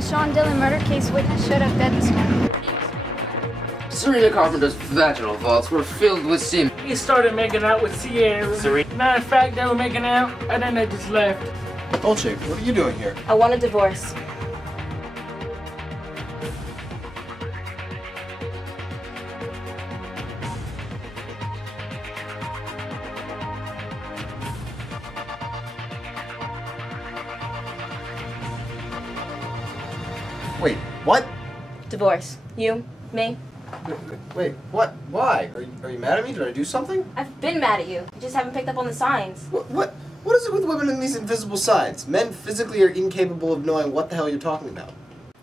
The Sean Dillon murder case witness showed up dead this morning. Serena Carpenter's vaginal vaults were filled with semen. He started making out with Sierra. Matter of fact, they were making out, and then they just left. Dolce, what are you doing here? I want a divorce. Wait, what? Divorce. You, me. Wait, what? Why? Are you mad at me? Did I do something? I've been mad at you. You just haven't picked up on the signs. What is it with women and these invisible signs? Men physically are incapable of knowing what the hell you're talking about.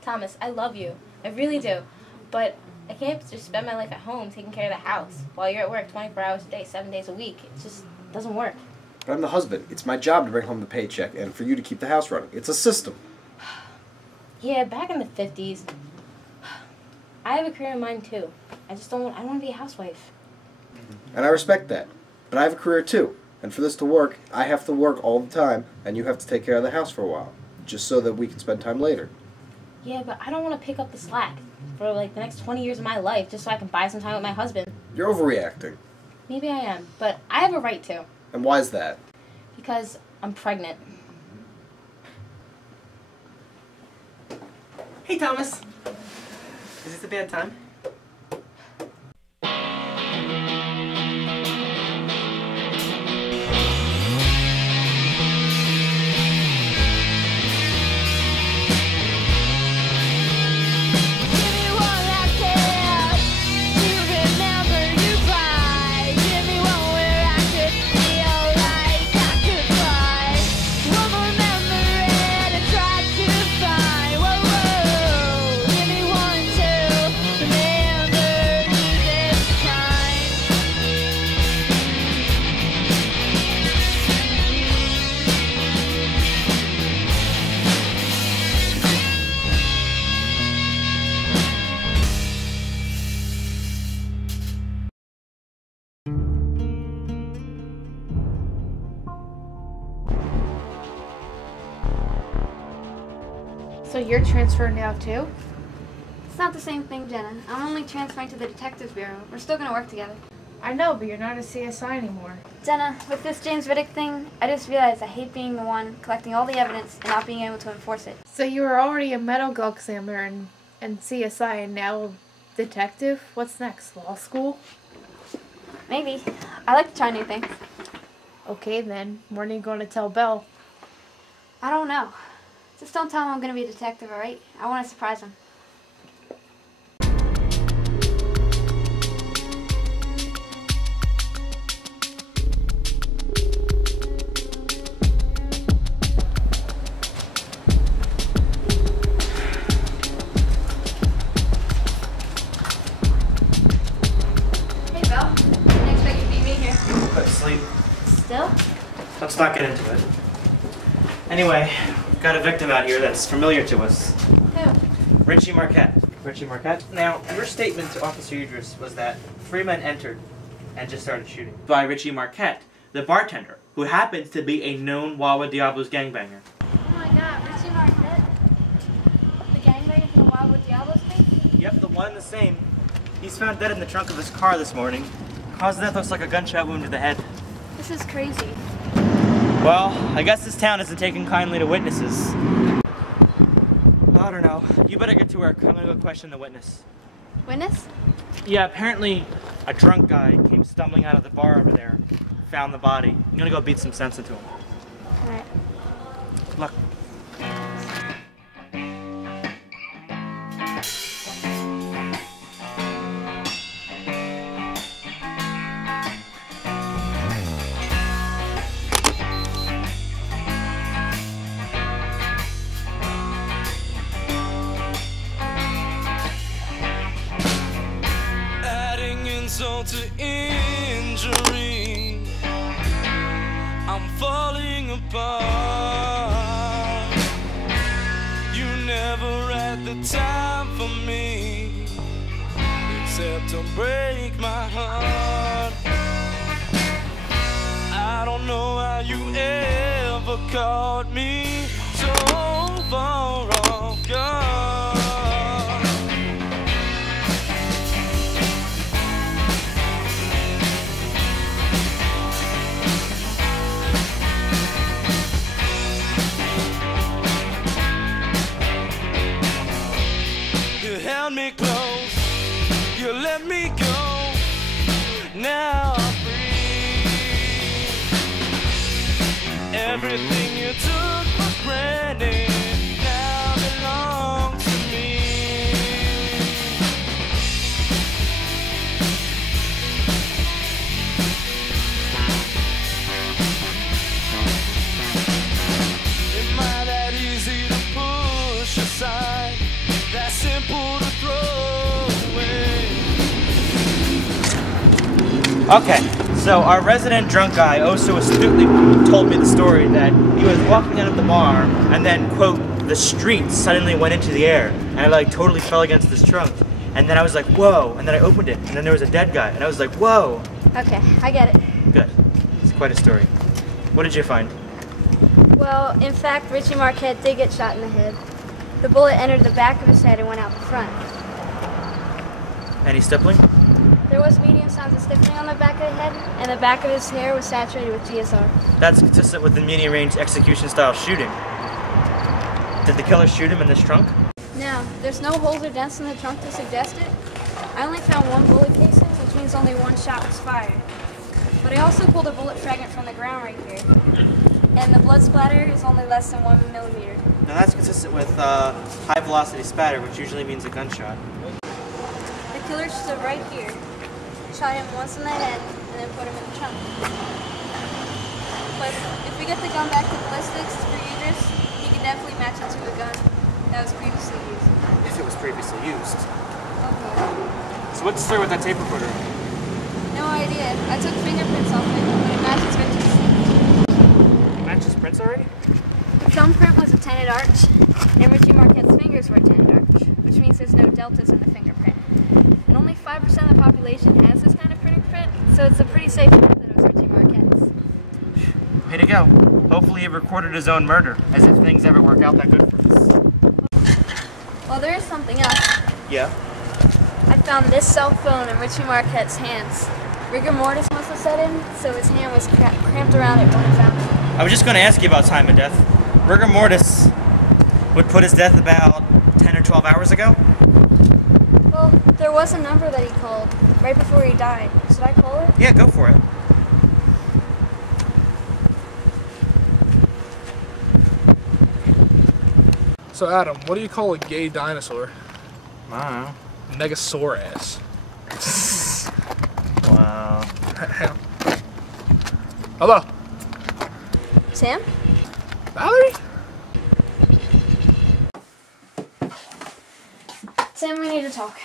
Thomas, I love you. I really do. But I can't just spend my life at home taking care of the house while you're at work 24 hours a day, 7 days a week. It just doesn't work. But I'm the husband. It's my job to bring home the paycheck and for you to keep the house running. It's a system. Yeah, back in the 50s, I have a career in mind too. I don't want to be a housewife. And I respect that. But I have a career too. And for this to work, I have to work all the time, and you have to take care of the house for a while, just so that we can spend time later. Yeah, but I don't want to pick up the slack for like the next 20 years of my life just so I can buy some time with my husband. You're overreacting. Maybe I am, but I have a right to. And why is that? Because I'm pregnant. Hey, Thomas. Is this a bad time? So you're transferred now too? It's not the same thing, Jena. I'm only transferring to the Detectives Bureau. We're still gonna work together. I know, but you're not a CSI anymore. Jena, with this James Riddick thing, I just realized I hate being the one collecting all the evidence and not being able to enforce it. So you were already a medical examiner and CSI and now a detective? What's next, law school? Maybe. I like to try new things. Okay then, when are you going to tell Belle? I don't know. Just don't tell him I'm gonna be a detective, alright? I want to surprise him. Hey, Belle. Didn't expect you to be me here. Go to sleep. Still? Let's not get into it. Anyway, we've got a victim out here that's familiar to us. Who? Richie Marquette. Richie Marquette? Now, your statement to Officer Idris was that 3 men entered and just started shooting. By Richie Marquette, the bartender, who happens to be a known Wawa Diablos gangbanger. Oh my god, Richie Marquette? The gangbanger from the Wildwood Diablos thing? Yep, the one and the same. He's found dead in the trunk of his car this morning. Cause of death looks like a gunshot wound to the head. This is crazy. Well, I guess this town isn't taking kindly to witnesses. I don't know. You better get to work. I'm gonna go question the witness. Witness? Yeah, apparently a drunk guy came stumbling out of the bar over there, found the body. I'm gonna go beat some sense into him. Alright. Good luck. insult to injury, I'm falling apart. You never had the time for me, except to break my heart. I don't know how you ever caught me so far off guard. held me close, you let me go. Now I'm free. Everything you took for granted now belongs to me. Am I that easy to push aside? That simple to throw away? Okay, so our resident drunk guy also astutely told me the story that he was walking out of the bar and then, quote, the street suddenly went into the air and I like totally fell against this trunk. And then I was like, whoa, and then I opened it and then there was a dead guy and I was like, whoa. Okay, I get it. Good. It's quite a story. What did you find? Well, in fact, Richie Marquette did get shot in the head. The bullet entered the back of his head and went out the front. Any stippling? There was medium signs of stiffening on the back of the head, and the back of his hair was saturated with GSR. That's consistent with the medium-range execution-style shooting. Did the killer shoot him in this trunk? No, there's no holes or dents in the trunk to suggest it. I only found one bullet casing, which means only one shot was fired. But I also pulled a bullet fragment from the ground right here. And the blood splatter is only less than 1 millimeter. Now that's consistent with high-velocity spatter, which usually means a gunshot. The killer stood right here, shot him once in the head, and then put him in the trunk. But if we get the gun back to ballistics for Idris, he can definitely match it to a gun that was previously used. If it was previously used. Okay. So what's the story with that tape recorder? No idea. I took fingerprints off it, but it matches Richie's. Matches prints already? The thumbprint was a tented arch, and Richie Marquette's fingers were a tented arch, which means there's no deltas in the fingerprint. And only 5% of the population has this kind of fingerprint, so it's a pretty safe bet that it was Richie Marquette's. Way to go. Hopefully he recorded his own murder, as if things ever work out that good for us. Well, there is something else. Yeah? I found this cell phone in Richie Marquette's hands. Rigor mortis must have set in, so his hand was cramped around it when I found it. I was just going to ask you about time of death. Rigor mortis would put his death about 10 or 12 hours ago? Well, there was a number that he called right before he died. Should I call it? Yeah, go for it. So Adam, what do you call a gay dinosaur? I don't know. Negasaurus. Wow. Hello. Sam? Valery? Sam, we need to talk.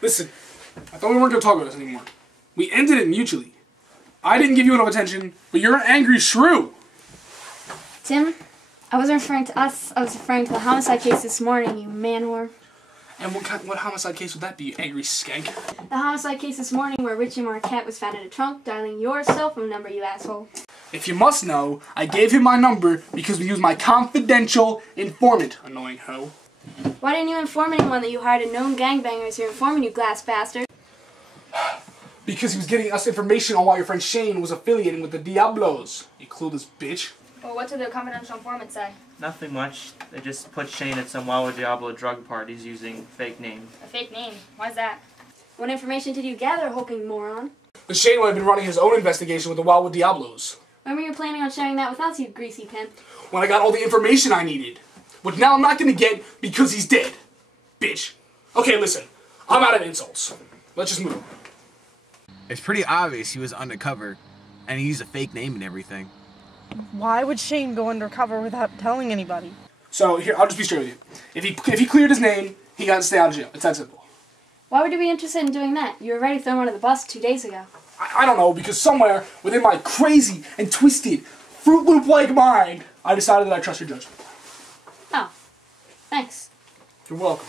Listen, I thought we weren't going to talk about this anymore. We ended it mutually. I didn't give you enough attention, but you're an angry shrew. Tim, I wasn't referring to us. I was referring to the homicide case this morning, you man whore. And what homicide case would that be, you angry skank? The homicide case this morning where Richie Marquette was found in a trunk dialing your cell phone number, you asshole. If you must know, I gave him my number because we used my confidential informant, annoying hoe. Why didn't you inform anyone that you hired a known gangbanger as your informant, you glass bastard? Because he was getting us information on why your friend Shane was affiliating with the Diablos, you clueless bitch. Well, what did the confidential informant say? Nothing much. They just put Shane at some Wawa Diablo drug parties using fake names. A fake name? Why's that? What information did you gather, hulking moron? The Shane would have been running his own investigation with the Wildwood Diablos. When were you planning on sharing that with us, you greasy pimp? When I got all the information I needed. Which now I'm not gonna get because he's dead. Bitch. Okay, listen. I'm out of insults. Let's just move. It's pretty obvious he was undercover, and he used a fake name and everything. Why would Shane go undercover without telling anybody? So, here, I'll just be straight with you. If he cleared his name, he got to stay out of jail. It's that simple. Why would you be interested in doing that? You were ready to throw him under the bus 2 days ago. I don't know, because somewhere within my crazy and twisted, Fruit Loop-like mind, I decided that I trust your judgment. Oh. Thanks. You're welcome.